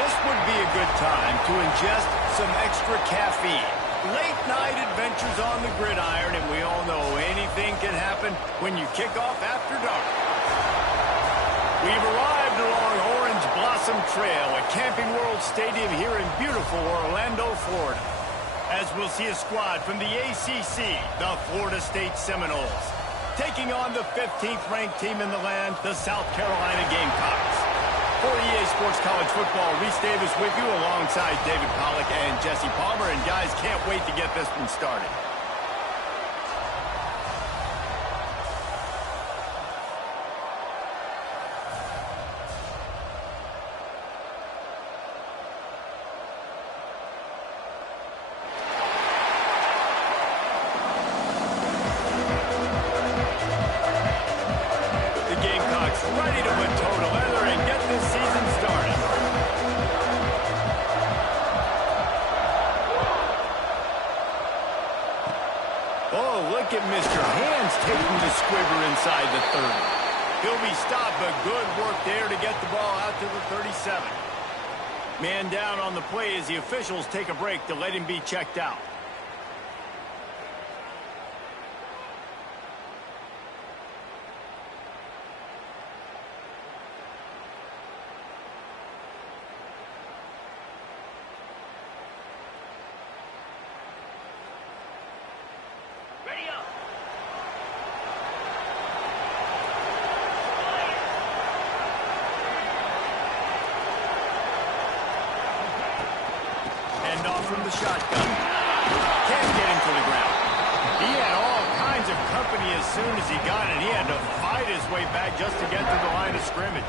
This would be a good time to ingest some extra caffeine. Late night adventures on the gridiron, and we all know anything can happen when you kick off after dark. We've arrived along Orange Blossom Trail at Camping World Stadium here in beautiful Orlando, Florida, as we'll see a squad from the ACC, the Florida State Seminoles, taking on the 15th ranked team in the land, the South Carolina Gamecocks. For EA Sports College Football, Reese Davis with you alongside David Pollack and Jesse Palmer. And guys, can't wait to get this one started. The Gamecocks ready to put toe together and get this season started. Oh, look at Mr. Hands taking the squibber inside the 30. He'll be stopped, but good work there to get the ball out to the 37. Man down on the play as the officials take a break to let him be checked out. Off from the shotgun. Can't get him to the ground. He had all kinds of company as soon as he got it. He had to fight his way back just to get to the line of scrimmage.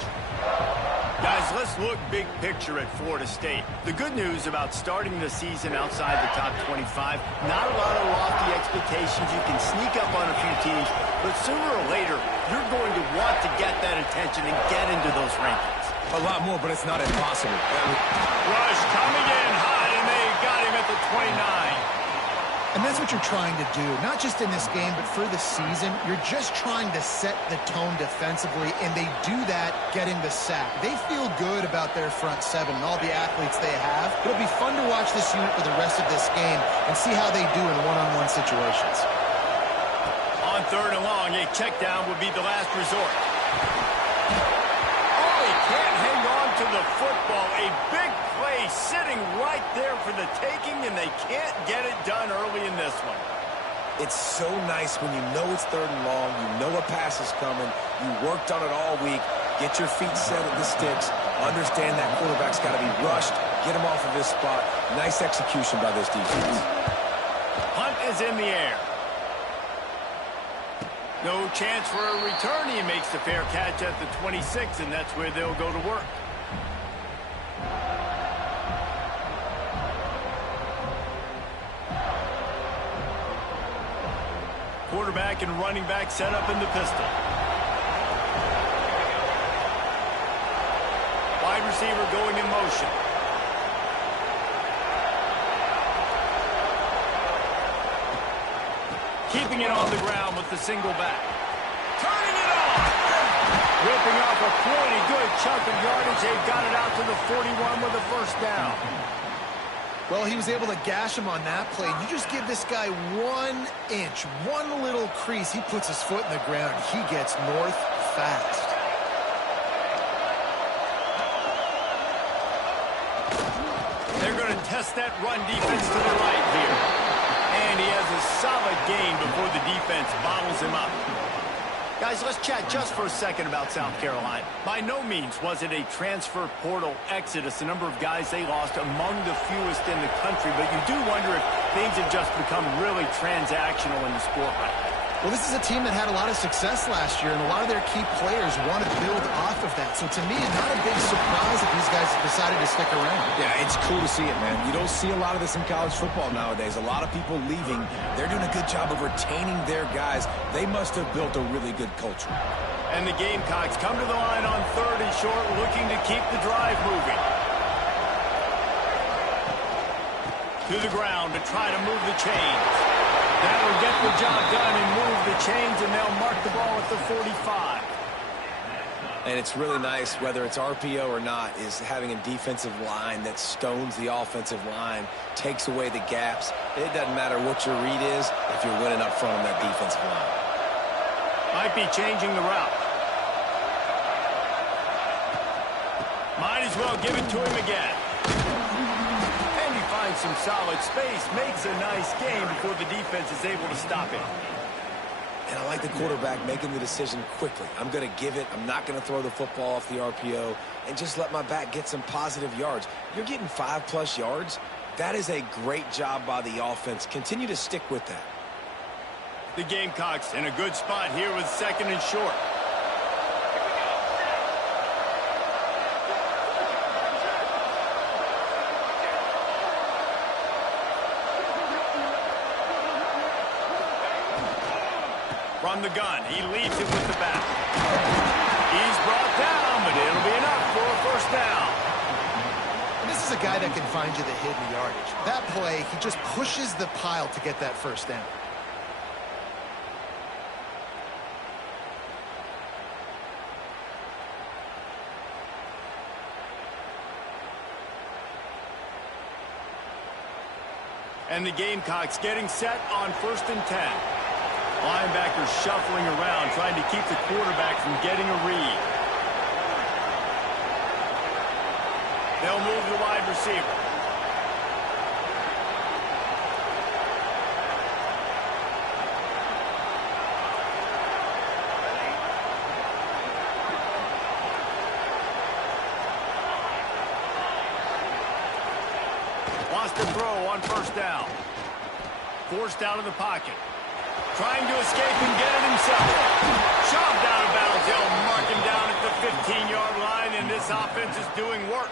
Guys, let's look big picture at Florida State. The good news about starting the season outside the top 25, not a lot of lofty expectations. You can sneak up on a few teams, but sooner or later, you're going to want to get that attention and get into those rankings. A lot more, but it's not impossible. Rush coming in hot, and they got him at the 29. And that's what you're trying to do, not just in this game, but for the season. You're just trying to set the tone defensively, and they do that getting the sack. They feel good about their front seven and all the athletes they have. It'll be fun to watch this unit for the rest of this game and see how they do in one-on-one situations. On third and long, a check down would be the last resort. Can't hang on to the football. A big play sitting right there for the taking, and they can't get it done early in this one. It's so nice when you know it's third and long, you know a pass is coming, you worked on it all week, get your feet set at the sticks, understand that quarterback's got to be rushed, get him off of this spot. Nice execution by this defense. Hunt is in the air. No chance for a return. He makes the fair catch at the 26, and that's where they'll go to work. Quarterback and running back set up in the pistol. Wide receiver going in motion. Keeping it on the ground with the single back. Turning it on! Ripping off a pretty good chunk of yardage. They've got it out to the 41 with a first down. Well, he was able to gash him on that play. You just give this guy 1 inch, one little crease. He puts his foot in the ground. He gets north fast. They're going to test that run defense to the right here. And he has a solid gain before the defense bottles him up. Guys, let's chat just for a second about South Carolina. By no means was it a transfer portal exodus, the number of guys they lost among the fewest in the country, but you do wonder if things have just become really transactional in the sport right now. Well, this is a team that had a lot of success last year, and a lot of their key players want to build off of that. So to me, not a big surprise that these guys have decided to stick around. Yeah, it's cool to see it, man. You don't see a lot of this in college football nowadays. A lot of people leaving. They're doing a good job of retaining their guys. They must have built a really good culture. And the Gamecocks come to the line on third and short, looking to keep the drive moving. To the ground to try to move the chains. That'll get the job done and move the chains, and they'll mark the ball at the 45. And it's really nice, whether it's RPO or not, is having a defensive line that stones the offensive line, takes away the gaps. It doesn't matter what your read is if you're winning up front on that defensive line. Might be changing the route. Might as well give it to him again. And he finds some solid space, makes a nice game before the defense is able to stop him. And I like the quarterback making the decision quickly. I'm going to give it. I'm not going to throw the football off the RPO and just let my back get some positive yards. You're getting 5+ yards. That is a great job by the offense. Continue to stick with that. The Gamecocks in a good spot here with 2nd and short. From the gun, he leads it with the back. He's brought down, but it'll be enough for a 1st down. This is a guy that can find you the hidden yardage. That play, he just pushes the pile to get that 1st down. And the Gamecocks getting set on 1st and 10. Linebackers shuffling around, trying to keep the quarterback from getting a read. They'll move the wide receiver. Wants to throw on 1st down. Forced out of the pocket. Trying to escape and get it himself. Shoved out of bounds. They'll mark him down at the 15-yard line, and this offense is doing work.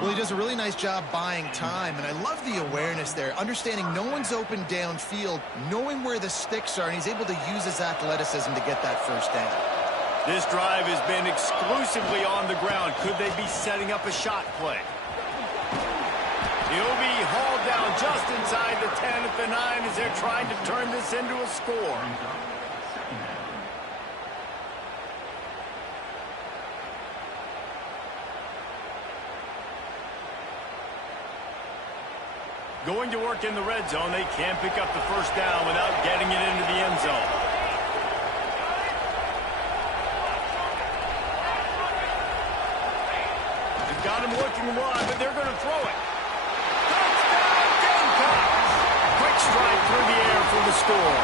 Well, he does a really nice job buying time, and I love the awareness there, understanding no one's open downfield, knowing where the sticks are, and he's able to use his athleticism to get that 1st down. This drive has been exclusively on the ground. Could they be setting up a shot play? He'll be hauled down just inside the 10 at the 9 as they're trying to turn this into a score. Going to work in the red zone. They can't pick up the 1st down without getting it into the end zone. They've got him looking wide, but they're going to throw it. Quick strike through the air for the score.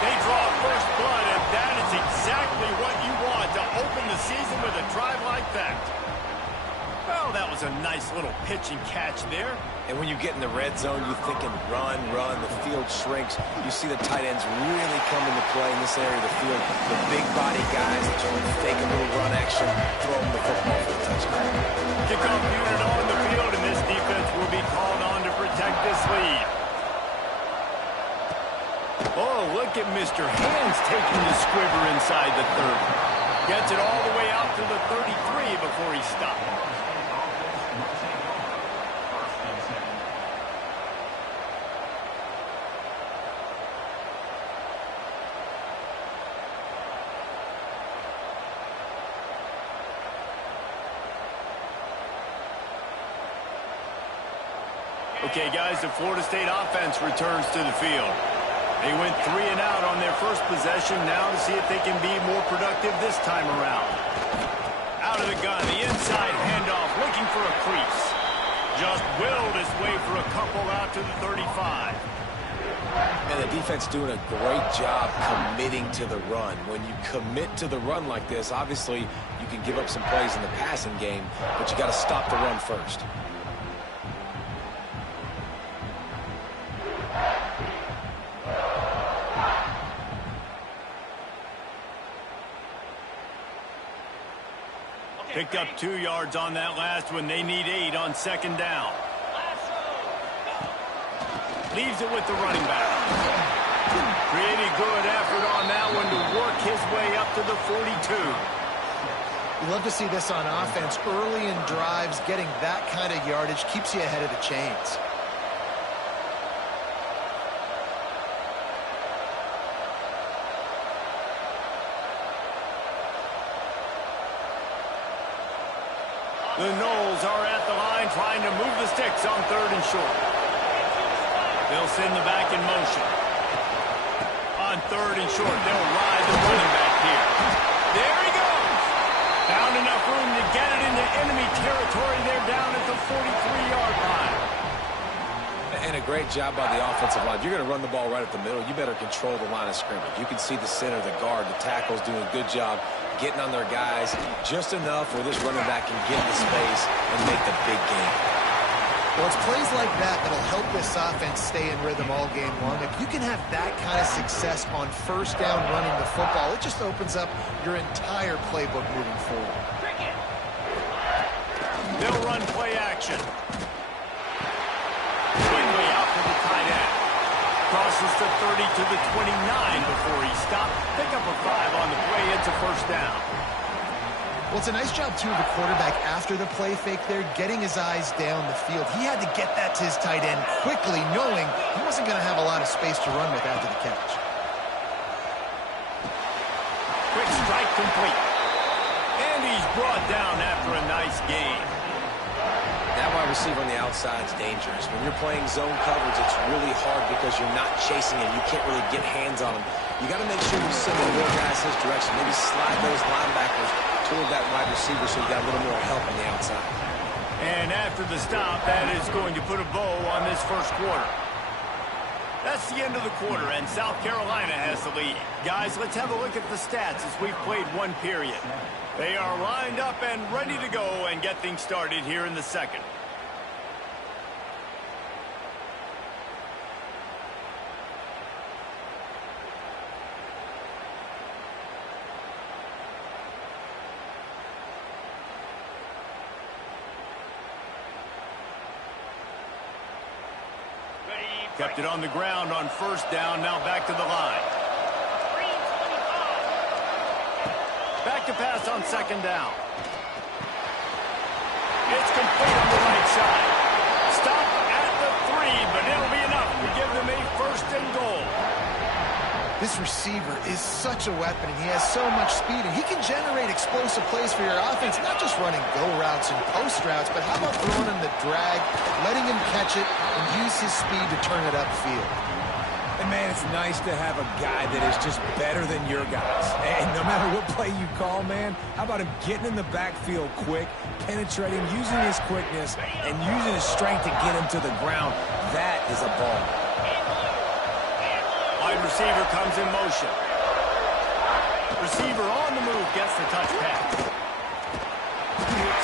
They draw 1st blood, and that is exactly what you want to open the season with a drive like that. Well, that was a nice little pitch and catch there. And when you get in the red zone, you're thinking run, run. The field shrinks. You see the tight ends really come into play in this area of the field. The big body guys that try to fake a little run action, throw them the football for the touchdown. Kickoff unit on the field, and this defense will be called on to protect this lead. Oh, look at Mr. Hands taking the squiver inside the 30. Gets it all the way out to the 33 before he stopped. Okay, guys, the Florida State offense returns to the field. They went 3 and out on their first possession, now to see if they can be more productive this time around. Out of the gun, the inside handoff, looking for a crease. Just willed his way for a couple out to the 35. And the defense doing a great job committing to the run. When you commit to the run like this, obviously you can give up some plays in the passing game, but you got to stop the run first. Picked up 2 yards on that last one. They need 8 on 2nd down. Leaves it with the running back. Pretty good effort on that one to work his way up to the 42. You love to see this on offense. Early in drives, getting that kind of yardage keeps you ahead of the chains. The Knowles are at the line trying to move the sticks on 3rd and short. They'll send the back in motion. On 3rd and short, they'll ride the running back here. There he goes. Found enough room to get it into enemy territory. They're down at the 43-yard line. And a great job by the offensive line. If you're going to run the ball right at the middle, you better control the line of scrimmage. You can see the center, the guard, the tackles doing a good job getting on their guys just enough where this running back can get into space and make the big game. Well, it's plays like that that'll help this offense stay in rhythm all game long. If you can have that kind of success on 1st down running the football, it just opens up your entire playbook moving forward. They'll run play action. Quickly out to the tight end. Crosses the 30 to the 29 before he stopped. Pick up a 5 on the play. It's a 1st down. Well, it's a nice job, too, of the quarterback after the play fake there, getting his eyes down the field. He had to get that to his tight end quickly, knowing he wasn't going to have a lot of space to run with after the catch. Quick strike complete. And he's brought down after a nice gain. That wide receiver on the outside is dangerous. When you're playing zone coverage, it's really hard because you're not chasing him. You can't really get hands on him. You got to make sure you're sending more guys his direction. Maybe slide those linebackers toward that wide receiver so you got a little more help on the outside. And after the stop, that is going to put a bow on this 1st quarter. That's the end of the quarter, and South Carolina has the lead. Guys, let's have a look at the stats as we've played 1 period. They are lined up and ready to go and get things started here in the 2nd. Kept it on the ground on 1st down. Now back to the line. Back to pass on 2nd down. It's complete on the right side. Stop at the 3, but it'll be enough to give them a 1st and goal. This receiver is such a weapon, and he has so much speed, and he can generate explosive plays for your offense, not just running go routes and post routes, but how about throwing him the drag, letting him catch it, and use his speed to turn it upfield. And, man, it's nice to have a guy that is just better than your guys. And no matter what play you call, man, how about him getting in the backfield quick, penetrating, using his quickness, and using his strength to get him to the ground. That is a ball. Wide receiver comes in motion. Receiver on the move gets the touch pass.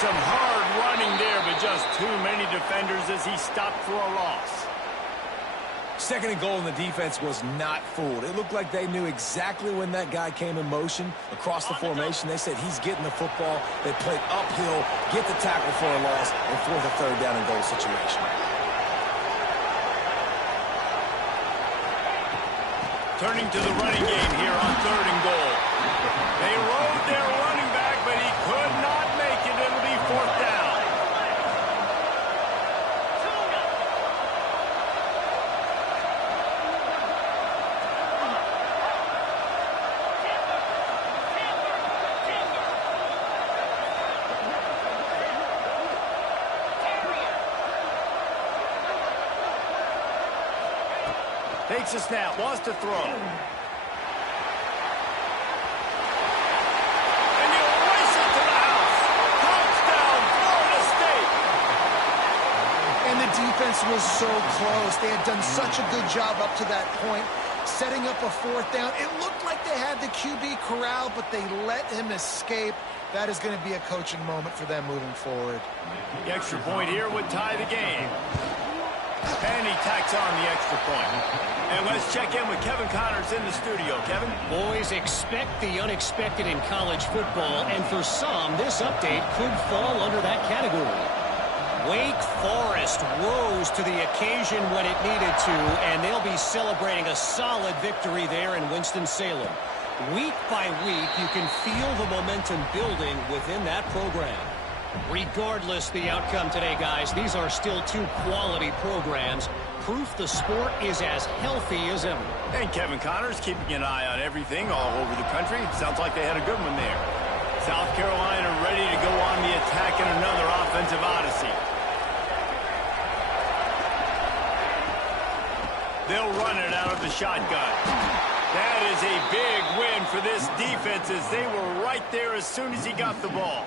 Some hard running there, but just too many defenders as he stopped for a loss. 2nd and goal, and the defense was not fooled. It looked like they knew exactly when that guy came in motion across the formation. They said he's getting the football. They played uphill, get the tackle for a loss, and force a 3rd down and goal situation. Turning to the running game here on 3rd and goal. They rode their running back, but he could not make it. It'll be 4th down. Takes a snap, wants to throw. And he'll race it to the house. Touchdown, Florida State. And the defense was so close. They had done such a good job up to that point, setting up a 4th down. It looked like they had the QB corralled, but they let him escape. That is going to be a coaching moment for them moving forward. The extra point here would tie the game. And he tacks on the extra point. And let's check in with Kevin Connors in the studio. Kevin? Boys, expect the unexpected in college football, and for some, this update could fall under that category. Wake Forest rose to the occasion when it needed to, and they'll be celebrating a solid victory there in Winston-Salem. Week by week, you can feel the momentum building within that program. Regardless the outcome today, guys, these are still 2 quality programs. Proof the sport is as healthy as ever. And Kevin Connors keeping an eye on everything all over the country. Sounds like they had a good one there. South Carolina ready to go on the attack in another offensive odyssey. They'll run it out of the shotgun. That is a big win for this defense as they were right there as soon as he got the ball.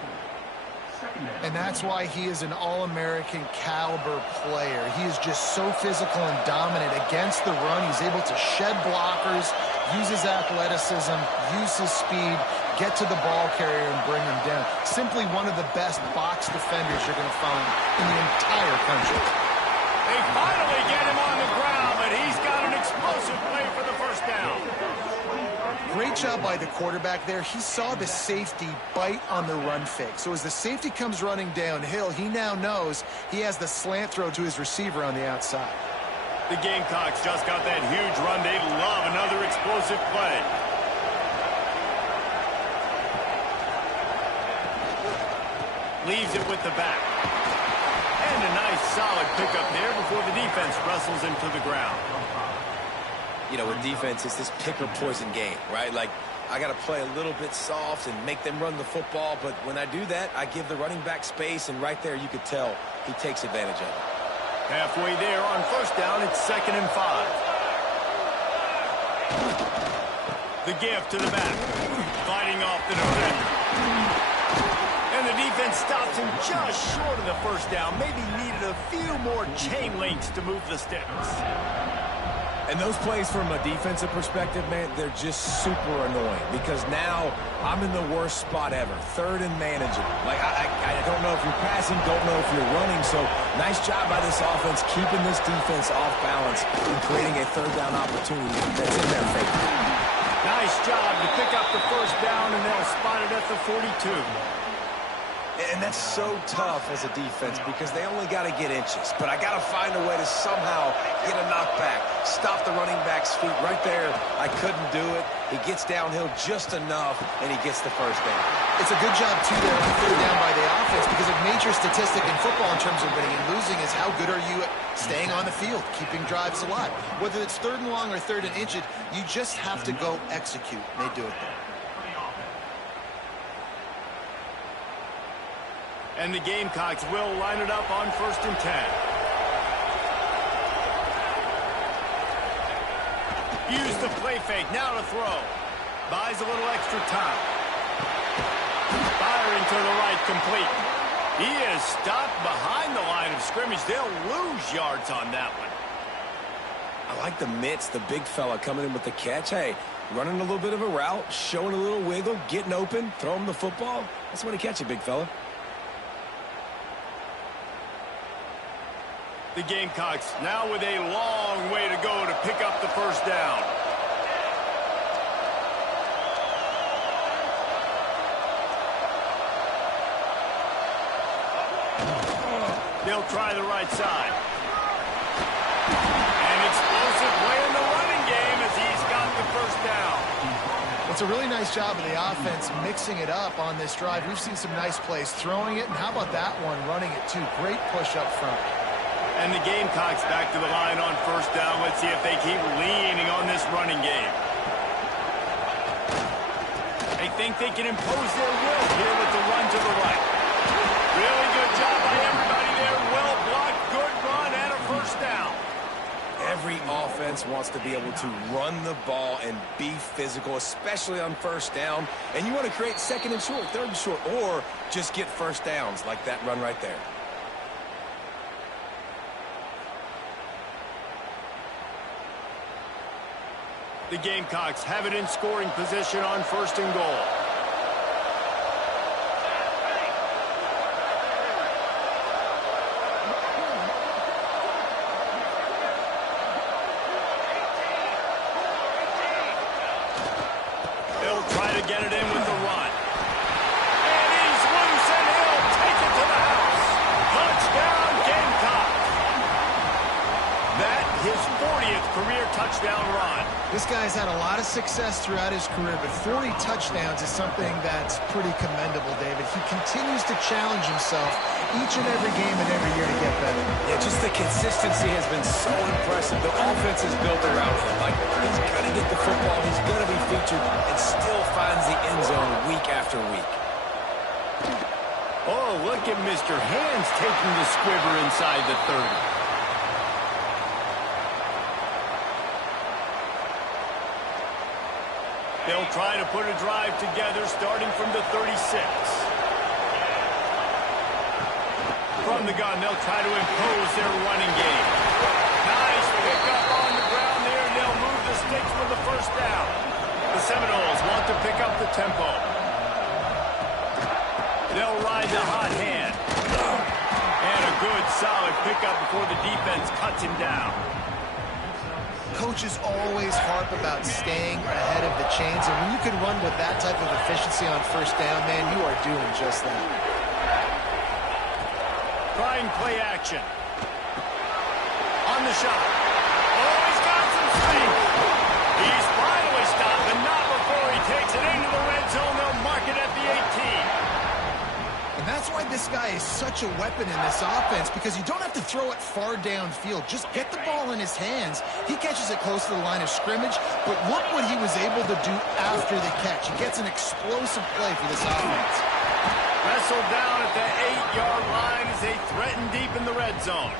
And that's why he is an All-American caliber player. He is just so physical and dominant against the run. He's able to shed blockers, use his athleticism, use his speed, get to the ball carrier and bring him down. Simply one of the best box defenders you're going to find in the entire country. They finally get him on the ground, but he's got an explosive play for the first down. Great job by the quarterback there. He saw the safety bite on the run fake. So as the safety comes running downhill, he now knows he has the slant throw to his receiver on the outside. The Gamecocks just got that huge run. They love another explosive play. Leaves it with the back. And a nice solid pickup there before the defense wrestles him to the ground. You know, with defense, it's this pick or poison game, right? Like, I got to play a little bit soft and make them run the football, but when I do that, I give the running back space, and right there you could tell he takes advantage of it. Halfway there on first down, it's 2nd and 5. The give to the back, fighting off the defender. And the defense stops him just short of the first down. Maybe needed a few more chain links to move the sticks. And those plays from a defensive perspective, man, they're just super annoying because now I'm in the worst spot ever, 3rd and manageable. Like, I don't know if you're passing, don't know if you're running, so nice job by this offense keeping this defense off balance and creating a 3rd down opportunity that's in their favor. Nice job to pick up the first down, and they'll spot it at the 42. And that's so tough as a defense because they only got to get inches. But I got to find a way to somehow get a knockback, stop the running back's feet right there. I couldn't do it. He gets downhill just enough, and he gets the first down. It's a good job, too, there on 3rd down by the offense because a major statistic in football in terms of winning and losing is how good are you at staying on the field, keeping drives alive. Whether it's 3rd and long or 3rd and inches, you just have to go execute. They do it there. And the Gamecocks will line it up on 1st and 10. Use the play fake, now to throw. Buys a little extra time. Firing to the right, complete. He is stopped behind the line of scrimmage. They'll lose yards on that one. I like the mitts, the big fella coming in with the catch. Hey, running a little bit of a route, showing a little wiggle, getting open, throw him the football. That's when he catch it, big fella. The Gamecocks now with a long way to go to pick up the first down. They'll try the right side. An explosive play in the running game as he's got the first down. It's a really nice job of the offense mixing it up on this drive. We've seen some nice plays throwing it, and how about that one running it too? Great push up front. And the Gamecocks back to the line on first down. Let's see if they keep leaning on this running game. They think they can impose their will here with the run to the right. Really good job by everybody there. Well blocked, good run, and a first down. Every offense wants to be able to run the ball and be physical, especially on first down. And you want to create 2nd and short, 3rd and short, or just get first downs like that run right there. The Gamecocks have it in scoring position on 1st and goal. They'll try to get it in with the run. And he's loose, and he'll take it to the house. Touchdown, Gamecocks. That his 40th career touchdown run. This guy's had a lot of success throughout his career, but 40 touchdowns is something that's pretty commendable, David. He continues to challenge himself each and every game and every year to get better. Yeah, just the consistency has been so impressive. The offense is built around him. Like, he's going to get the football, he's going to be featured, and still finds the end zone week after week. Oh, look at Mr. Hands taking the squiver inside the 30. They'll try to put a drive together starting from the 36. From the gun, they'll try to impose their running game. Nice pickup on the ground there, and they'll move the sticks for the first down. The Seminoles want to pick up the tempo. They'll ride the hot hand. And a good, solid pickup before the defense cuts him down. Coaches always harp about staying ahead of the chains, and when you can run with that type of efficiency on first down, man, you are doing just that. Trying play action. On the shot. Oh, he's got some speed. He's finally stopped, and not before he takes it into the red zone. They'll mark it at the 18. And that's why this guy is such a weapon in this offense, because you don't have to throw it far downfield. Just get the ball in his hands. He catches it close to the line of scrimmage, but look what he was able to do after the catch. He gets an explosive play for this offense. Wrestled down at the 8-yard line as they threaten deep in the red zone.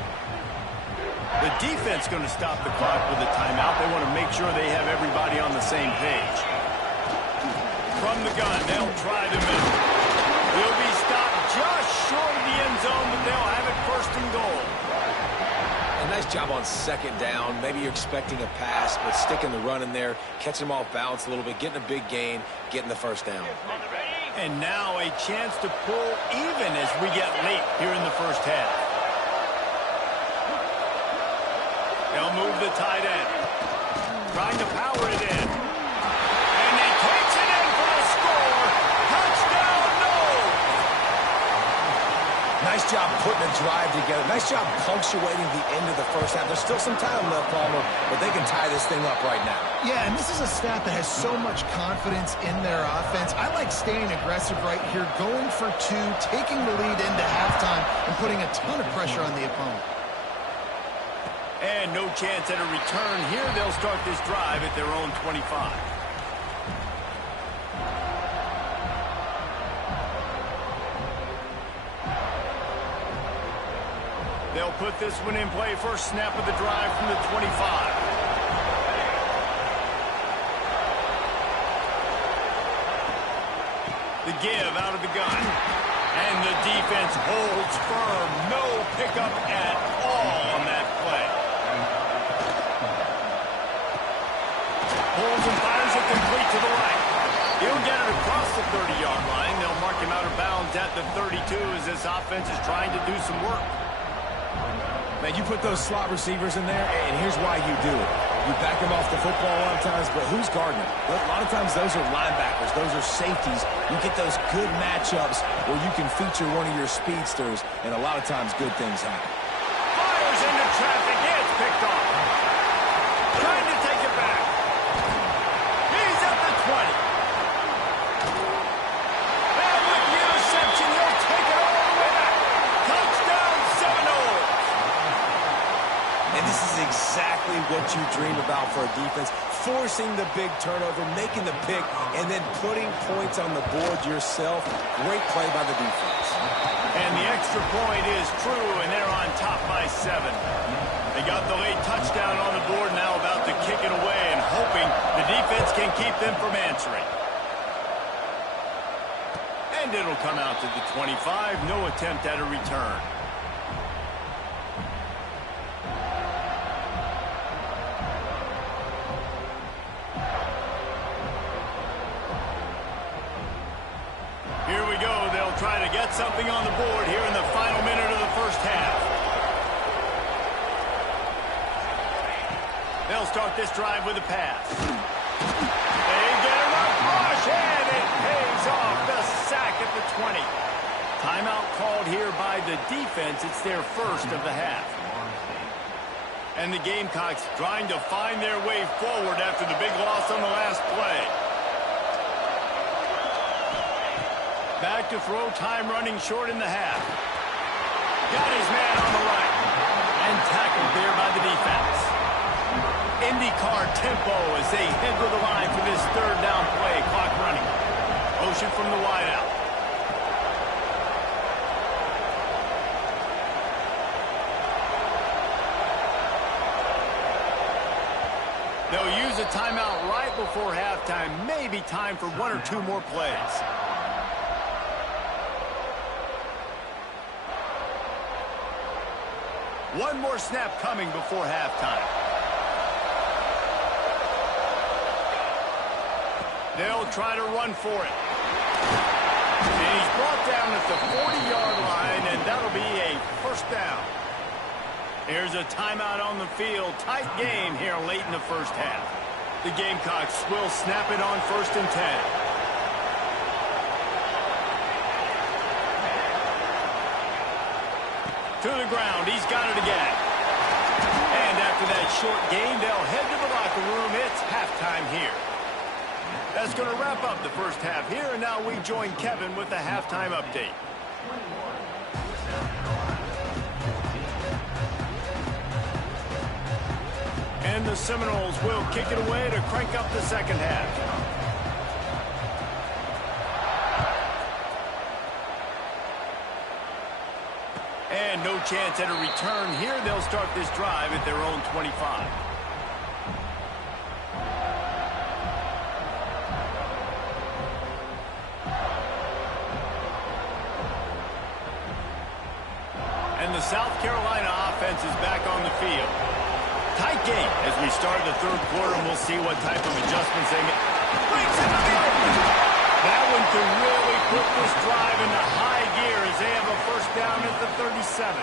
The defense going to stop the clock with a timeout. They want to make sure they have everybody on the same page. From the gun, they'll try the middle. He'll be stopped just short of the end zone, but they'll have it first and goal. A nice job on second down. Maybe you're expecting a pass, but sticking the run in there, catching them off balance a little bit, getting a big gain, getting the first down. And now a chance to pull even as we get late here in the first half. They'll move the tight end. Trying to power it in. And he takes it in for the score. Touchdown, no! Nice job putting a drive together. Nice job punctuating the end of the first half. There's still some time left, Palmer, but they can tie this thing up right now. Yeah, and this is a staff that has so much confidence in their offense. I like staying aggressive right here, going for two, taking the lead into halftime, and putting a ton of pressure on the opponent. And no chance at a return here. They'll start this drive at their own 25. They'll put this one in play. First snap of the drive from the 25. The give out of the gun. And the defense holds firm. No pickup at all on that play. Holds and fires it complete to the right. He'll get it across the 30-yard line. They'll mark him out of bounds at the 32 as this offense is trying to do some work. Man, you put those slot receivers in there, and here's why you do it. You back them off the football a lot of times, but who's guarding them? A lot of times those are linebackers. Those are safeties. You get those good matchups where you can feature one of your speedsters, and a lot of times good things happen. Fires into traffic. It's picked off. Trying to take it back. He's at the 20. And with the interception, he'll take it all the way back. Touchdown, Seminoles. And this is exactly what you dream about for a defense. Forcing the big turnover, making the pick, and then putting points on the board yourself. Great play by the defense. And the extra point is true, and they're on top by 7. They got the late touchdown on the board, now about to kick it away and hoping the defense can keep them from answering. And it'll come out to the 25. No attempt at a return. Here we go. They'll try to get something on the board here in the final minute of the first half. They'll start this drive with a pass. They get him up, rush, and it pays off. The sack at the 20. Timeout called here by the defense. It's their first of the half. And the Gamecocks trying to find their way forward after the big loss on the last play. Back to throw, time running short in the half. Got his man on the right. And tackled there by the defense. IndyCar tempo as they head to the line for this third down play. Clock running. Motion from the wideout. They'll use a timeout right before halftime. Maybe time for one or two more plays. One more snap coming before halftime. They'll try to run for it. And he's brought down at the 40-yard line, and that'll be a first down. Here's a timeout on the field. Tight game here late in the first half. The Gamecocks will snap it on 1st and 10. To the ground. He's got it again. And after that short gain, they'll head to the locker room. It's halftime here. That's going to wrap up the first half here, and now we join Kevin with the halftime update. And the Seminoles will kick it away to crank up the second half. And no chance at a return here. They'll start this drive at their own 25. And the South Carolina offense is back on the field. Tight game as we start the third quarter, and we'll see what type of adjustments they make. Breaks into the open. That one could really put this drive into high gear as they have a first down at the 37.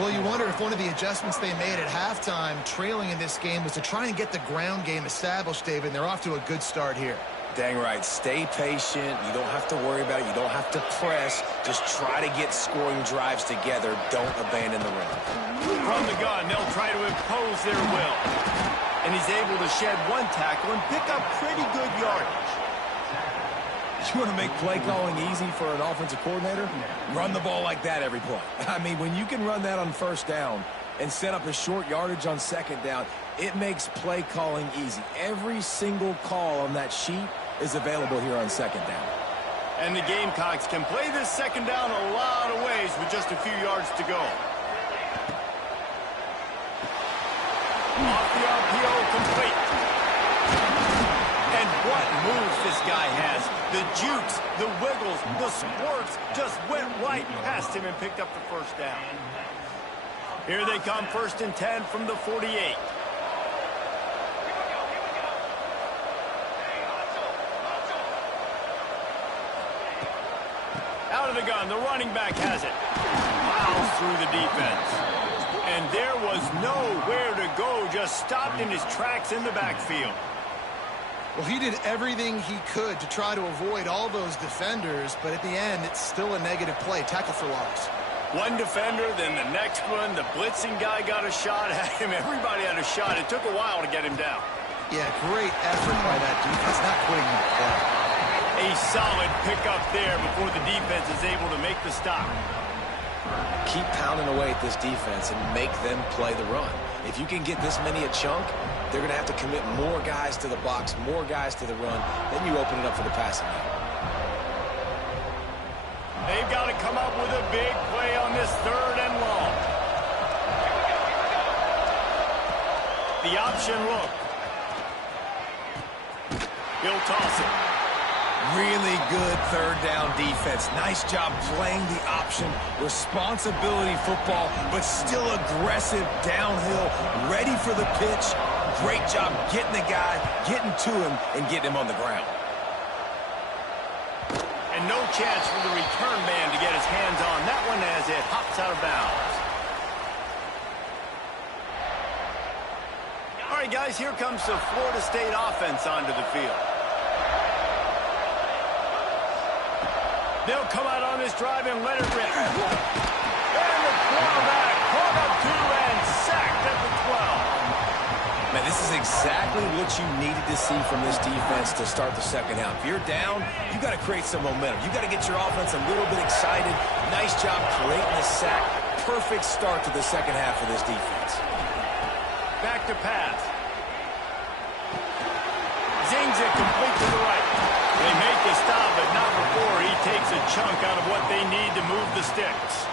Well, you wonder if one of the adjustments they made at halftime, trailing in this game, was to try and get the ground game established, David, and they're off to a good start here. Dang right. Stay patient. You don't have to worry about it. You don't have to press. Just try to get scoring drives together. Don't abandon the run. From the gun, they'll try to impose their will. And he's able to shed one tackle and pick up pretty good yardage. You want to make play calling easy for an offensive coordinator? Run the ball like that every play. I mean, when you can run that on first down and set up a short yardage on second down, it makes play calling easy. Every single call on that sheet is available here on second down. And the Gamecocks can play this second down a lot of ways with just a few yards to go. Off the RPO, complete. And what moves this guy has. The jukes, the wiggles, the squirts just went right past him and picked up the first down. Here they come, 1st and 10 from the 48. Out of the gun, the running back has it. Plows through the defense. And there was nowhere to go, just stopped in his tracks in the backfield. Well, he did everything he could to try to avoid all those defenders, but at the end, it's still a negative play. Tackle for loss. One defender, then the next one. The blitzing guy got a shot at him. Everybody had a shot. It took a while to get him down. Yeah, great effort by that defense, not quitting that play. A solid pickup there before the defense is able to make the stop. Keep pounding away at this defense and make them play the run. If you can get this many a chunk, they're going to have to commit more guys to the box, more guys to the run. Then you open it up for the passing game. They've got to come up with a big play on this 3rd and long. The option look. He'll toss it. Really good 3rd down defense. Nice job playing the option. Responsibility football, but still aggressive downhill, ready for the pitch. Great job getting the guy, getting to him, and getting him on the ground. And no chance for the return man to get his hands on that one as it hops out of bounds. All right, guys, here comes the Florida State offense onto the field. They'll come out on this drive and let it rip. And the quarterback caught up to and sacked at the 12. Man, this is exactly what you needed to see from this defense to start the second half. If you're down, you got to create some momentum. You got to get your offense a little bit excited. Nice job creating the sack. Perfect start to the second half for this defense. Back to pass. Zings it complete to the right. They make the stop, but not before he takes a chunk out of what they need to move the sticks.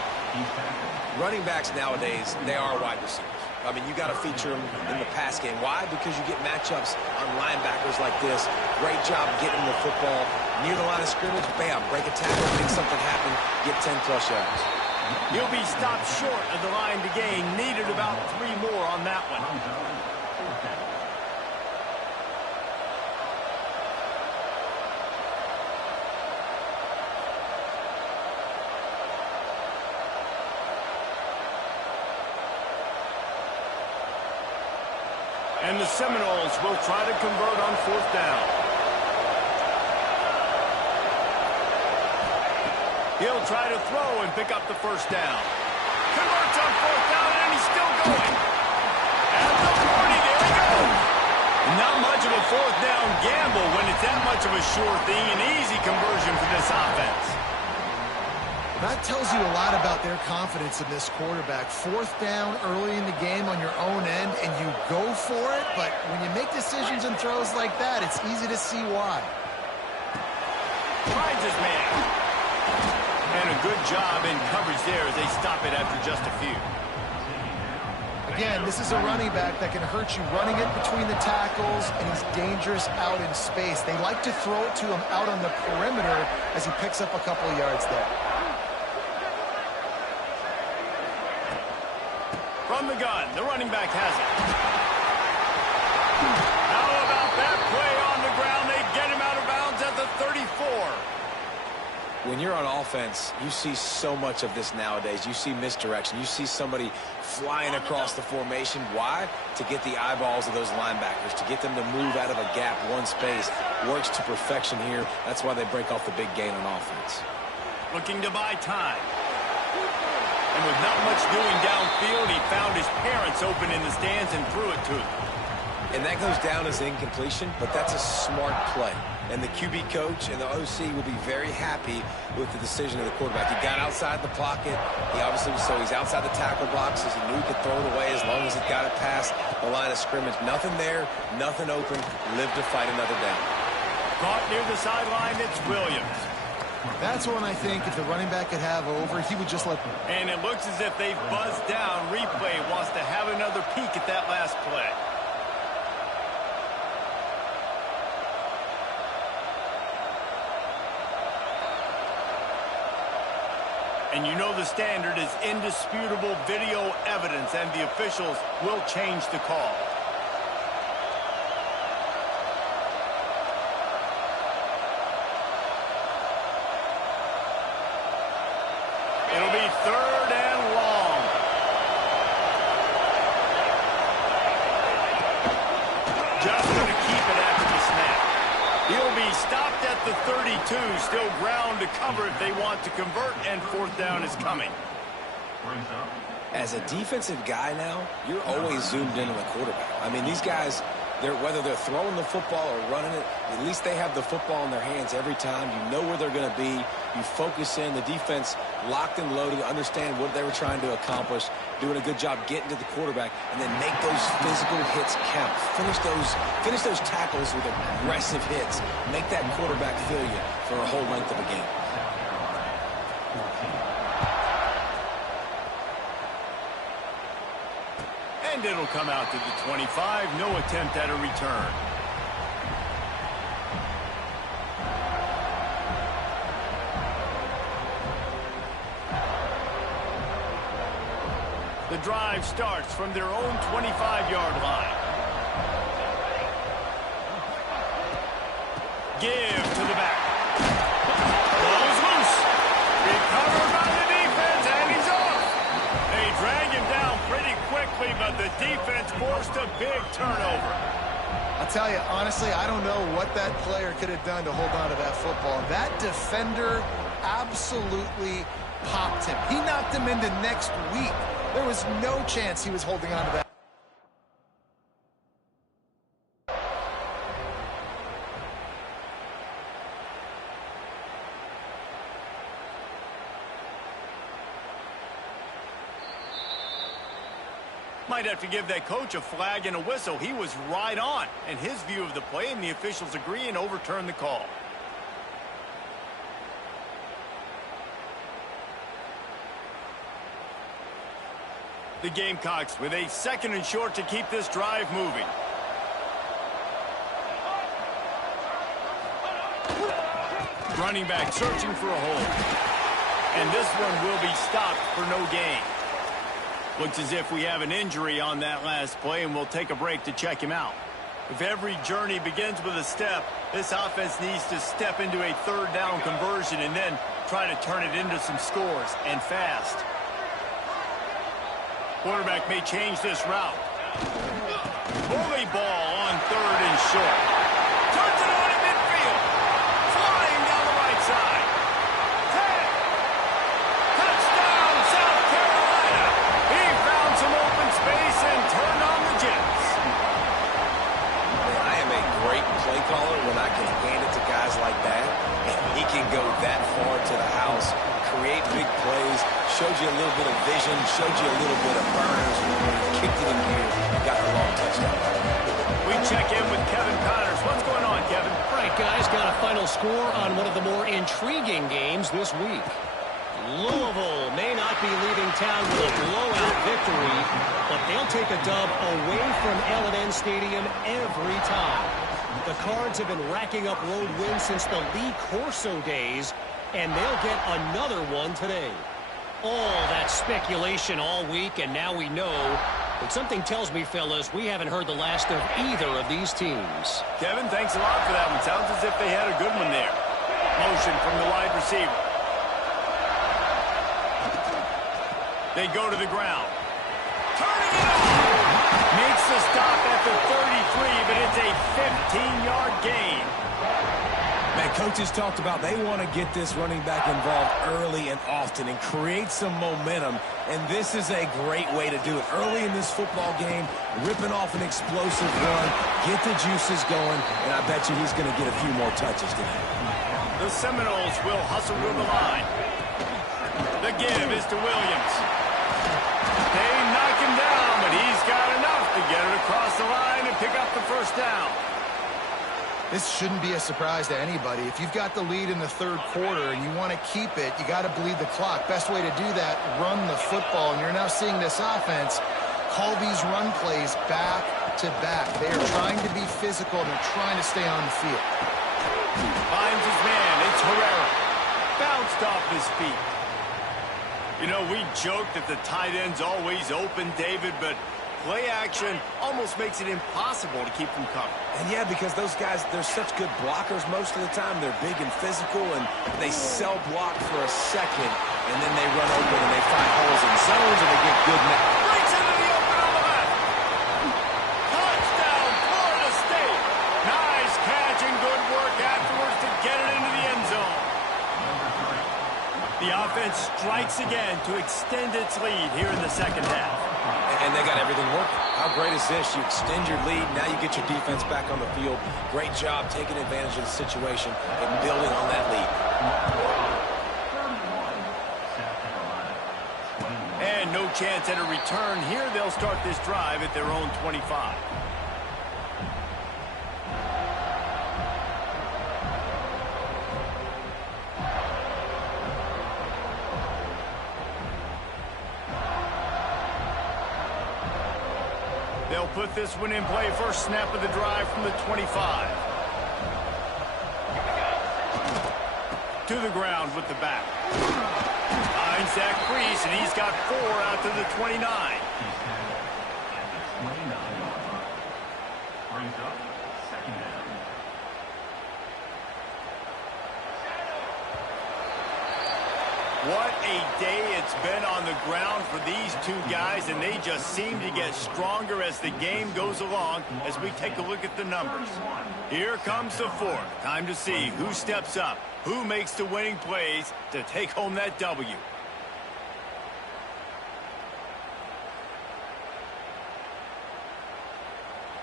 Running backs nowadays, they are wide receivers. I mean, you got to feature him in the pass game. Why? Because you get matchups on linebackers like this. Great job getting the football near the line of scrimmage. Bam, break a tackle, make something happen, get 10-plus yards. He'll be stopped short of the line to gain. Needed about 3 more on that one. And the Seminoles will try to convert on 4th down. He'll try to throw and pick up the 1st down. Converts on 4th down, and he's still going. At the 40, there he goes. Not much of a 4th down gamble when it's that much of a sure thing. An easy conversion for this offense. That tells you a lot about their confidence in this quarterback. 4th down early in the game on your own end, and you go for it, but when you make decisions and throws like that, it's easy to see why. Finds his man. And a good job in coverage there as they stop it after just a few. Again, this is a running back that can hurt you running it between the tackles, and he's dangerous out in space. They like to throw it to him out on the perimeter as he picks up a couple of yards there. From the gun, the running back has it. How about that play on the ground? They get him out of bounds at the 34. When you're on offense, you see so much of this nowadays. You see misdirection. You see somebody flying across the formation. Why? To get the eyeballs of those linebackers, to get them to move out of a gap, one space. Works to perfection here. That's why they break off the big gain on offense. Looking to buy time. And with not much doing downfield, he found his parents open in the stands and threw it to them. And that goes down as incompletion, but that's a smart play. And the QB coach and the OC will be very happy with the decision of the quarterback. He got outside the pocket. He obviously was so he's outside the tackle boxes. He knew he could throw it away as long as he got it past the line of scrimmage. Nothing there, nothing open. Live to fight another down. Caught near the sideline, it's Williams. That's one I think if the running back could have over, he would just let them. And it looks as if they've buzzed down. Replay wants to have another peek at that last play. And you know the standard is indisputable video evidence, and the officials will change the call. It'll be 3rd and long. Just going to keep it after the snap. He'll be stopped at the 32. Still ground to cover if they want to convert, and 4th down is coming. As a defensive guy now, you're always zoomed in on the quarterback. I mean, these guys, whether they're throwing the football or running it, at least they have the football in their hands every time. You know where they're going to be. You focus in. The defense locked and loaded, understand what they were trying to accomplish, doing a good job getting to the quarterback, and then make those physical hits count. Finish those tackles with aggressive hits. Make that quarterback feel you for a whole length of a game. And it'll come out to the 25. No attempt at a return. The drive starts from their own 25-yard line. Give to the back. Ball's loose. Recovered by the defense, and he's off. They drag him down pretty quickly, but the defense forced a big turnover. I'll tell you, honestly, I don't know what that player could have done to hold on to that football. That defender absolutely popped him. He knocked him into next week. There was no chance he was holding on to that. Might have to give that coach a flag and a whistle. He was right on in his view of the play, and the officials agree and overturn the call. The Gamecocks with a 2nd and short to keep this drive moving. Running back searching for a hole. And this one will be stopped for no gain. Looks as if we have an injury on that last play, and we'll take a break to check him out. If every journey begins with a step, this offense needs to step into a 3rd down conversion and then try to turn it into some scores, and fast. Quarterback may change this route. Bully ball on 3rd and short. Turns it on in midfield. Flying down the right side. 10. Touchdown, South Carolina. He found some open space and turned on the Jets. I am a great play caller when I can hand it to guys like that. And he can go that far to the house, create big plays, showed you a little bit of vision, showed you a little bit of burners, and when he kicked it in here, he got the long touchdown. We check in with Kevin Connors. What's going on, Kevin? All right, guys, got a final score on one of the more intriguing games this week. Louisville may not be leaving town with a blowout victory, but they'll take a dub away from L&N Stadium every time. The Cards have been racking up road wins since the Lee Corso days, and they'll get another one today. All that speculation all week, and now we know. But something tells me, fellas, we haven't heard the last of either of these teams. Kevin, thanks a lot for that one. Sounds as if they had a good one there. Motion from the wide receiver. They go to the ground. Turning it on! Makes the stop at the 33, but it's a 15-yard gain. Man, coaches talked about they want to get this running back involved early and often and create some momentum, and this is a great way to do it. Early in this football game, ripping off an explosive run, get the juices going, and I bet you he's going to get a few more touches today. The Seminoles will hustle to the line. The give is to Williams. They knock him down, but he's got enough to get it across the line and pick up the 1st down. This shouldn't be a surprise to anybody. If you've got the lead in the 3rd quarter and you want to keep it, you got to bleed the clock. Best way to do that, run the football. And you're now seeing this offense call these run plays back to back. They are trying to be physical. They're trying to stay on the field. Finds his man. It's Herrera. Bounced off his feet. You know, we joke that the tight end's always open, David, but play action almost makes it impossible to keep them covered. And yeah, because those guys, they're such good blockers most of the time. They're big and physical, and they sell block for a second, and then they run open and they find holes in zones, and they get good net. Breaks into the open on the left. Touchdown, Florida State. Nice catch and good work afterwards to get it into the end zone. The offense strikes again to extend its lead here in the 2nd half. And they got everything working. How great is this? You extend your lead, now you get your defense back on the field. Great job taking advantage of the situation and building on that lead. And no chance at a return here. They'll start this drive at their own 25. They'll put this one in play. 1st snap of the drive from the 25. To the ground with the back. Finds Zach Priest, and he's got 4 out to the 29. What a day it's been on the ground for these two guys, and they just seem to get stronger as the game goes along as we take a look at the numbers. Here comes the 4th. Time to see who steps up, who makes the winning plays to take home that W.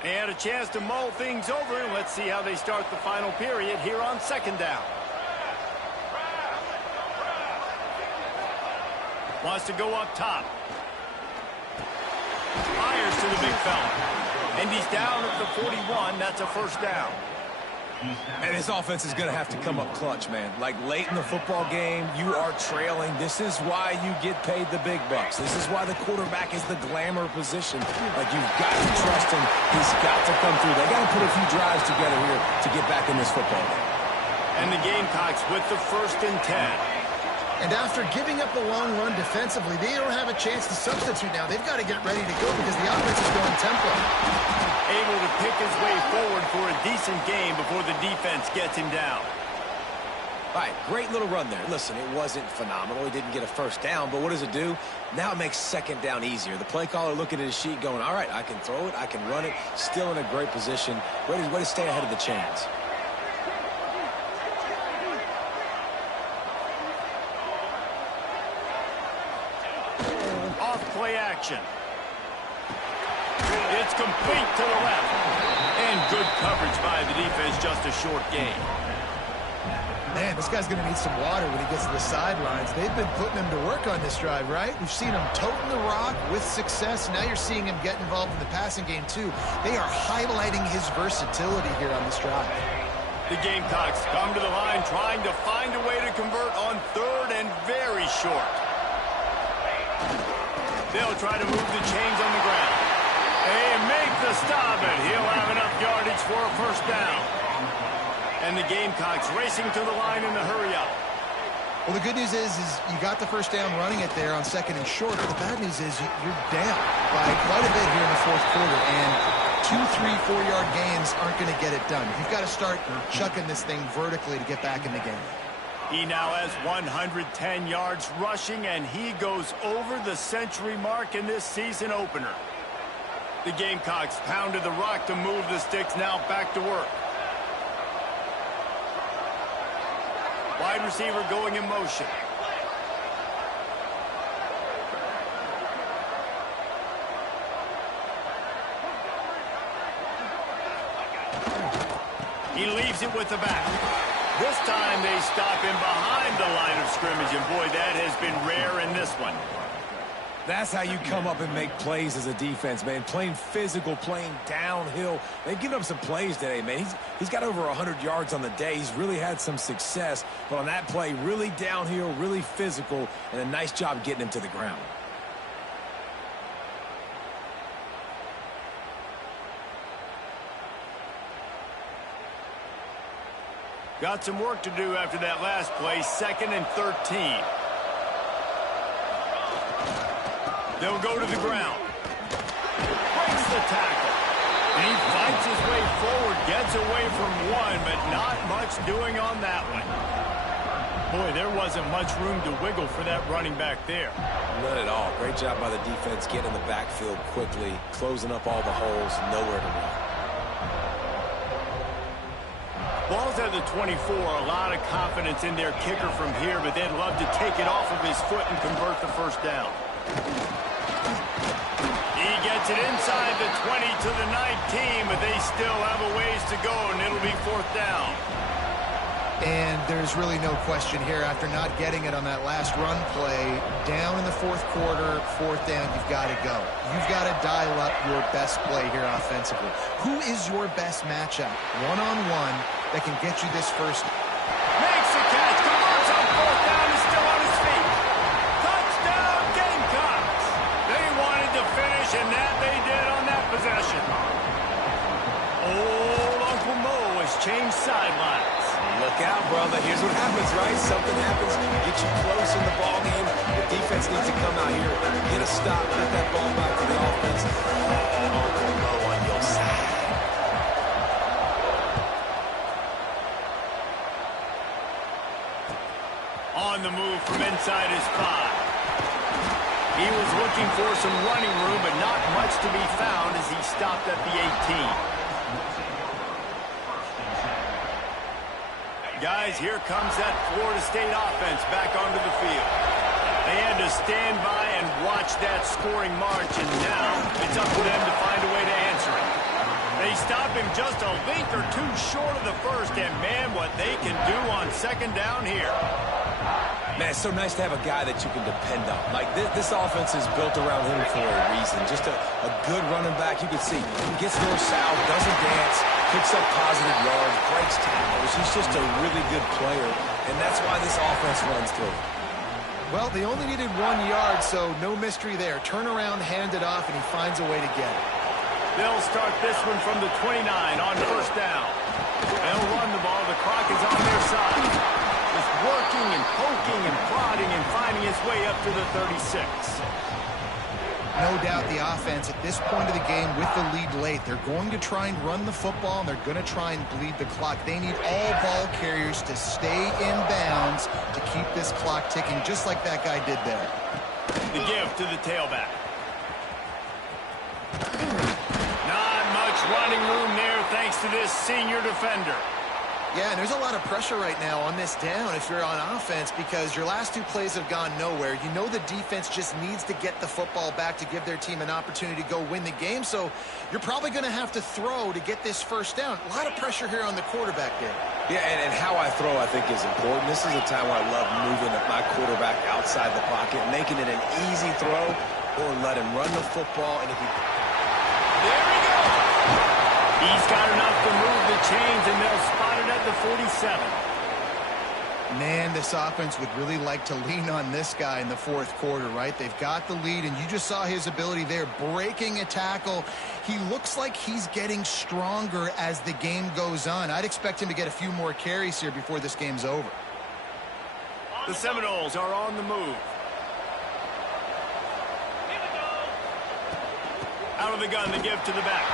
And a chance to mull things over, and let's see how they start the final period here on 2nd down. Wants to go up top. Fires to the big fella. And he's down at the 41. That's a 1st down. And this offense is going to have to come up clutch, man. Like late in the football game, you are trailing. This is why you get paid the big bucks. This is why the quarterback is the glamour position. Like, you've got to trust him. He's got to come through. They got to put a few drives together here to get back in this football game. And the Gamecocks with the 1st and 10. And after giving up a long run defensively, they don't have a chance to substitute now. They've got to get ready to go because the offense is going tempo. Able to pick his way forward for a decent game before the defense gets him down. All right, great little run there. Listen, it wasn't phenomenal. He didn't get a first down, but what does it do? Now it makes second down easier. The play caller looking at his sheet going, all right, I can throw it, I can run it, still in a great position. Way to stay ahead of the chains. Off-play action. It's complete to the left. And good coverage by the defense, just a short gain. Man, this guy's going to need some water when he gets to the sidelines. They've been putting him to work on this drive, right? We've seen him toting the rock with success. Now you're seeing him get involved in the passing game, too. They are highlighting his versatility here on this drive. The Gamecocks come to the line trying to find a way to convert on 3rd and very short. They'll try to move the chains on the ground. They make the stop, and he'll have enough yardage for a first down. And the Gamecocks racing to the line in the hurry-up. Well, the good news is you got the first down running it there on 2nd and short. But the bad news is you're down by quite a bit here in the 4th quarter. And 2, 3, 4-yard gains aren't going to get it done. You've got to start chucking this thing vertically to get back in the game. He now has 110 yards rushing, and he goes over the century mark in this season opener. The Gamecocks pounded the rock to move the sticks, now back to work. Wide receiver going in motion. He leaves it with the back. This time they stop him behind the line of scrimmage, and boy, that has been rare in this one. That's how you come up and make plays as a defense, man. Playing physical, playing downhill. They've given up some plays today, man. He's got over 100 yards on the day. He's really had some success. But on that play, really downhill, really physical, and a nice job getting him to the ground. Got some work to do after that last play, 2nd and 13. They'll go to the ground. Breaks the tackle. And he fights his way forward, gets away from one, but not much doing on that one. Boy, there wasn't much room to wiggle for that running back there. Not at all. Great job by the defense getting in the backfield quickly, closing up all the holes, nowhere to run. Ball's at the 24, a lot of confidence in their kicker from here, but they'd love to take it off of his foot and convert the first down. He gets it inside the 20 to the 19, but they still have a ways to go, and it'll be 4th down. And there's really no question here after not getting it on that last run play. Down in the 4th quarter, 4th down, you've got to go. You've got to dial up your best play here offensively. Who is your best matchup? One-on-one that can get you this first. Makes the catch, converts on 4th down, is still on his feet. Touchdown, Gamecocks. They wanted to finish, and that they did on that possession. Old Uncle Mo has changed sidelines. Look out, brother. Here's what happens, right? Something happens, get you close in the ball game. The defense needs to come out here, get a stop, get that ball back to the offense. Uncle Mo on your side. On the move from inside his 5. He was looking for some running room, but not much to be found as he stopped at the 18. Guys, here comes that Florida State offense back onto the field. They had to stand by and watch that scoring march, and now it's up to them to find a way to answer it. They stop him just a length or two short of the first, and man, what they can do on 2nd down here. Man, it's so nice to have a guy that you can depend on. Like, this offense is built around him for a reason. Just a good running back. You can see he gets north-south, doesn't dance, picks up positive yards, breaks tackles. He's just a really good player, and that's why this offense runs through. Well, they only needed 1 yard, so no mystery there. Turn around, hand it off, and he finds a way to get it. They'll start this one from the 29 on first down. They'll run the ball. The clock is on their side. Just working and poking and prodding and finding his way up to the 36. No doubt the offense at this point of the game with the lead late, they're going to try and run the football, and they're going to try and bleed the clock. They need all ball carriers to stay in bounds to keep this clock ticking, just like that guy did there. The give to the tailback. Not much running room there thanks to this senior defender. Yeah, and there's a lot of pressure right now on this down if you're on offense because your last 2 plays have gone nowhere. You know the defense just needs to get the football back to give their team an opportunity to go win the game, so you're probably going to have to throw to get this first down. A lot of pressure here on the quarterback, Dave. Yeah, and how I throw, I think, is important. This is a time where I love moving my quarterback outside the pocket, making it an easy throw, or let him run the football. And if he... There he goes! He's got enough to move the chains, and they'll spot it at the 47. Man, this offense would really like to lean on this guy in the fourth quarter, right? They've got the lead, and you just saw his ability there, breaking a tackle. He looks like he's getting stronger as the game goes on. I'd expect him to get a few more carries here before this game's over. The Seminoles are on the move. Out of the gun, the give to the back.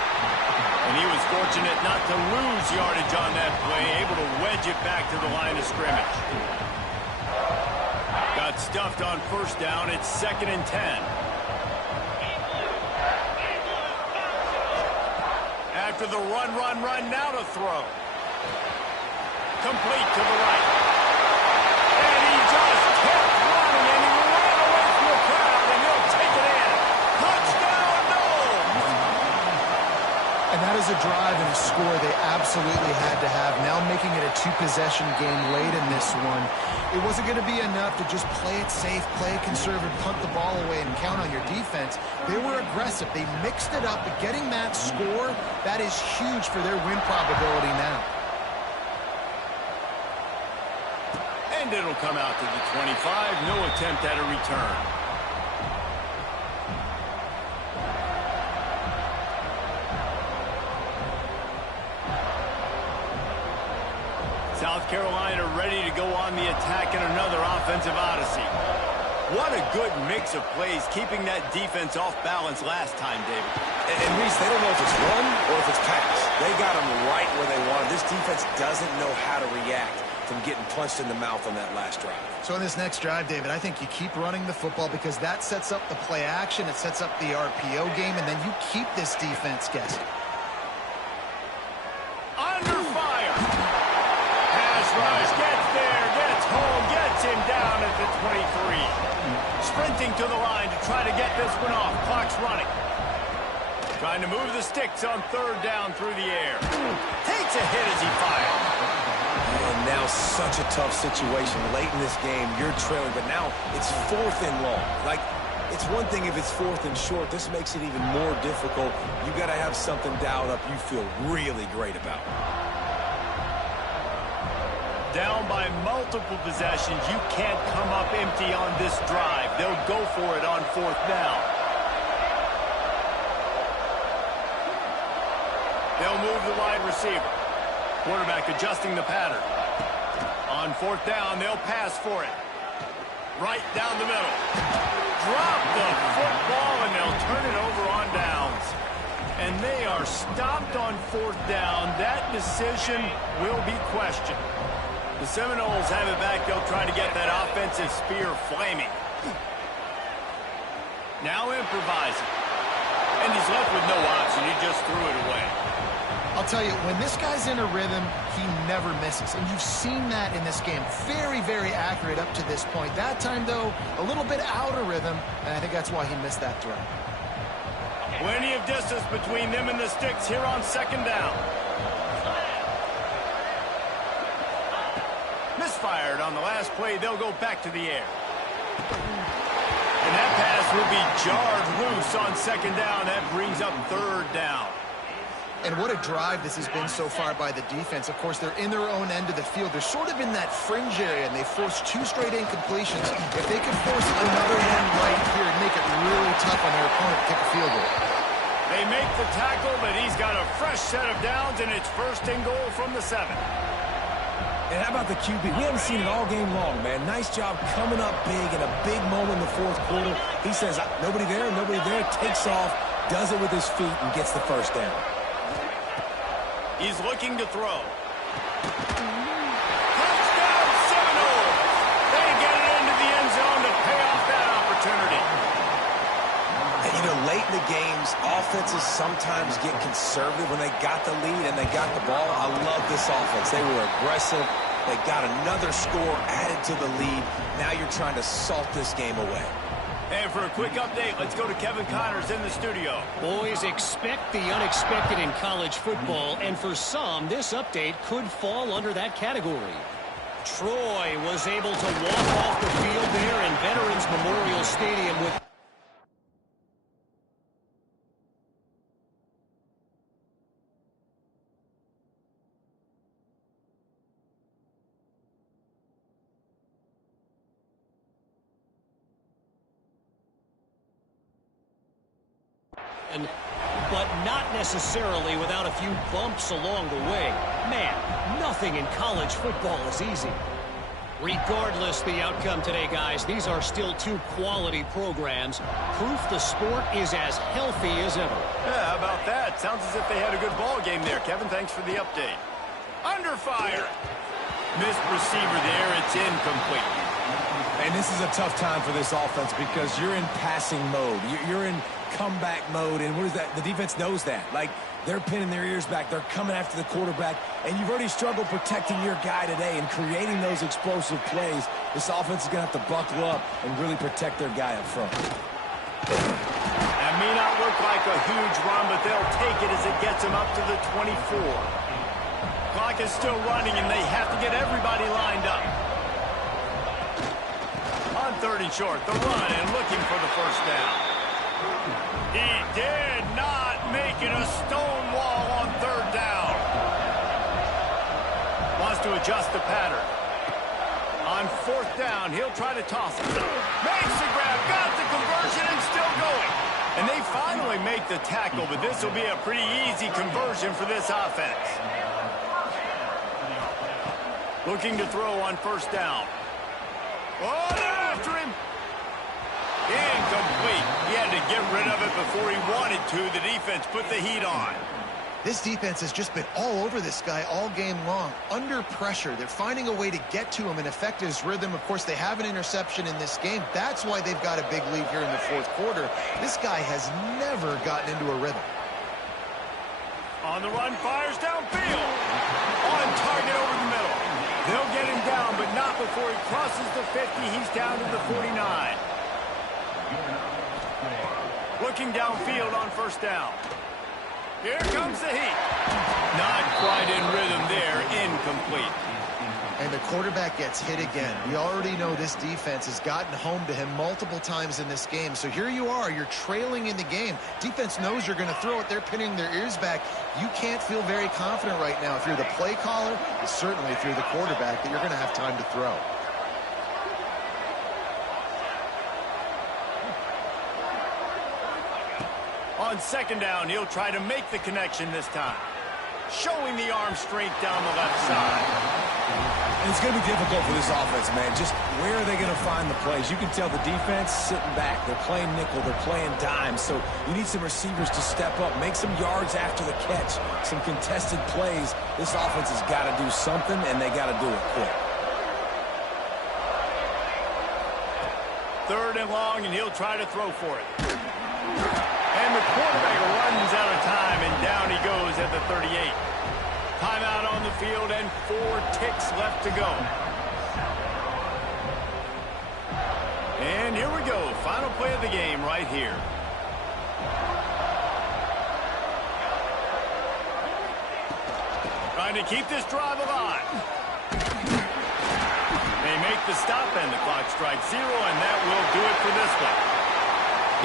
And he was fortunate not to lose yardage on that play, able to wedge it back to the line of scrimmage. Got stuffed on first down. It's 2nd and 10. After the run, now to throw. Complete to the right. And he just kept running, and he ran away from the crowd, and he'll take it in. Touchdown, Noles! And that is a drive and a score they absolutely had to have. Now making it a 2-possession game late in this one. It wasn't going to be enough to just play it safe, play it conservative, punt the ball away, and count on your defense. They were aggressive. They mixed it up, but getting that score, that is huge for their win probability now. And it'll come out to the 25. No attempt at a return. South Carolina ready to go on the attack in another offensive odyssey. What a good mix of plays, keeping that defense off balance last time, David. And Reese, they don't know if it's run or if it's pass. They got them right where they want. This defense doesn't know how to react from getting punched in the mouth on that last drive. So in this next drive, David, I think you keep running the football because that sets up the play action, it sets up the RPO game, and then you keep this defense guessing. Under fire. Pass rush, gets there, gets home, gets him down at the 23. Sprinting to the line to try to get this one off. Clock's running. Trying to move the sticks on 3rd down through the air. Takes a hit as he fires. And now such a tough situation. Late in this game, you're trailing, but now it's 4th and long. Like, it's one thing if it's 4th and short. This makes it even more difficult. You got to have something dialed up you feel really great about. Down by multiple possessions, you can't come up empty on this drive. They'll go for it on 4th down. They'll move the wide receiver. Quarterback adjusting the pattern. On 4th down, they'll pass for it. Right down the middle. Drop the football, and they'll turn it over on downs. And they are stopped on 4th down. That decision will be questioned. The Seminoles have it back. They'll try to get that offensive spear flaming. Now improvising. And he's left with no option. He just threw it away. I'll tell you, when this guy's in a rhythm, he never misses. And you've seen that in this game. Very, very accurate up to this point. That time, though, a little bit out of rhythm, and I think that's why he missed that throw. Plenty of distance between them and the sticks here on 2nd down. misfired on the last play. They'll go back to the air. And that pass will be jarred loose on second down. That brings up third down. And what a drive this has been so far by the defense. Of course, they're in their own end of the field. They're sort of in that fringe area, and they forced 2 straight incompletions. If they could force another one right here and make it really tough on their opponent to kick a field goal. They make the tackle, but he's got a fresh set of downs, and it's first and goal from the 7. And how about the QB? We haven't seen it all game long, man. Nice job coming up big in a big moment in the fourth quarter. He says, nobody there, takes off, does it with his feet, and gets the first down. He's looking to throw. Touchdown Seminoles! They get it into the end zone to pay off that opportunity. And, you know, late in the games, offenses sometimes get conservative when they got the lead and they got the ball. I love this offense. They were aggressive. They got another score added to the lead. Now you're trying to salt this game away. And for a quick update, let's go to Kevin Connors in the studio. Boys, expect the unexpected in college football, and for some, this update could fall under that category. Troy was able to walk off the field there in Veterans Memorial Stadium with but not necessarily without a few bumps along the way. Man, nothing in college football is easy. Regardless the outcome today, guys, these are still 2 quality programs. Proof the sport is as healthy as ever. Yeah, how about that? Sounds as if they had a good ball game there. Kevin, thanks for the update. Under fire. Missed receiver there. It's incomplete. And this is a tough time for this offense because you're in passing mode. You're in comeback mode, and what is that? The defense knows that. Like, they're pinning their ears back. They're coming after the quarterback, and you've already struggled protecting your guy today and creating those explosive plays. This offense is going to have to buckle up and really protect their guy up front. That may not look like a huge run, but they'll take it as it gets them up to the 24. Clock is still running, and they have to get everybody lined up. On 3rd and short, the run and looking for the first down. He did not make it a stone wall on 3rd down. Wants to adjust the pattern. On 4th down, he'll try to toss it. Makes the grab, got the conversion, and still going. And they finally make the tackle, but this will be a pretty easy conversion for this offense. Looking to throw on 1st down. Oh, they're after him. Incomplete. He had to get rid of it before he wanted to. The defense put the heat on. This defense has just been all over this guy all game long. Under pressure. They're finding a way to get to him and affect his rhythm. Of course, they have an interception in this game. That's why they've got a big lead here in the 4th quarter. This guy has never gotten into a rhythm. On the run, fires downfield. On target over the middle. They'll get him down, but not before he crosses the 50. He's down to the 49. Looking downfield on 1st down. Here comes the heat. Not quite in rhythm there. Incomplete. And the quarterback gets hit again. We already know this defense has gotten home to him multiple times in this game. So here you are. You're trailing in the game. Defense knows you're going to throw it. They're pinning their ears back. You can't feel very confident right now. If you're the play caller, and certainly if you're the quarterback, that you're going to have time to throw. On 2nd down, he'll try to make the connection this time. Showing the arm strength down the left side. And it's going to be difficult for this offense, man. Just where are they going to find the plays? You can tell the defense sitting back. They're playing nickel. They're playing dime. So you need some receivers to step up, make some yards after the catch, some contested plays. This offense has got to do something, and they got to do it quick. 3rd and long, and he'll try to throw for it. And the quarterback runs out of time, and down he goes at the 38. Timeout on the field, and 4 ticks left to go. And here we go. Final play of the game right here. Trying to keep this drive alive. make the stop, and the clock strikes 0, and that will do it for this one.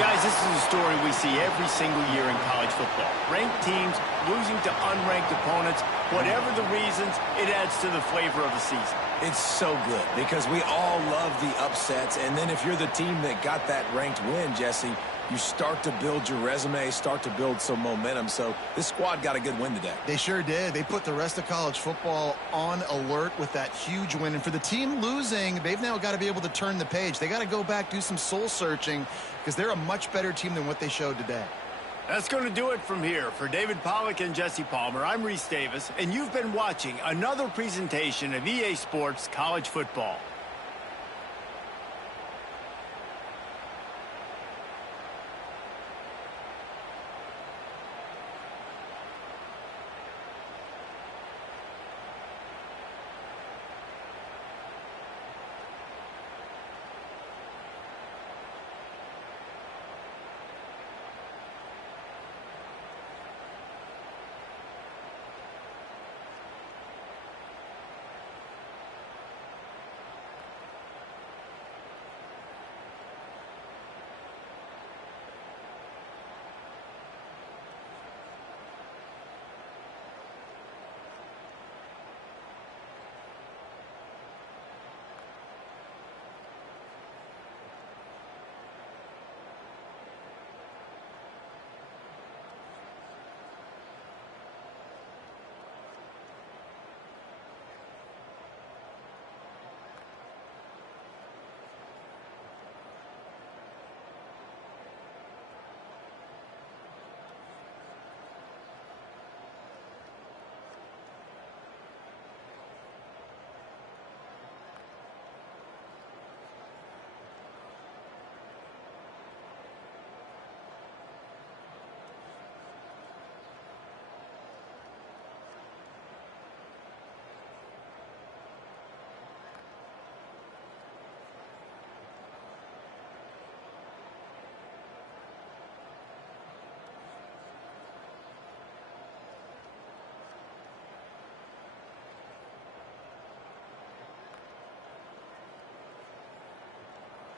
Guys, this is a story we see every single year in college football. Ranked teams losing to unranked opponents. Whatever the reasons, it adds to the flavor of the season. It's so good because we all love the upsets, and then if you're the team that got that ranked win, Jesse, you start to build your resume, start to build some momentum. So this squad got a good win today. They sure did. They put the rest of college football on alert with that huge win. And for the team losing, they've now got to be able to turn the page. They got to go back, do some soul searching, because they're a much better team than what they showed today. That's going to do it from here. For David Pollack and Jesse Palmer, I'm Reese Davis, and you've been watching another presentation of EA Sports College Football.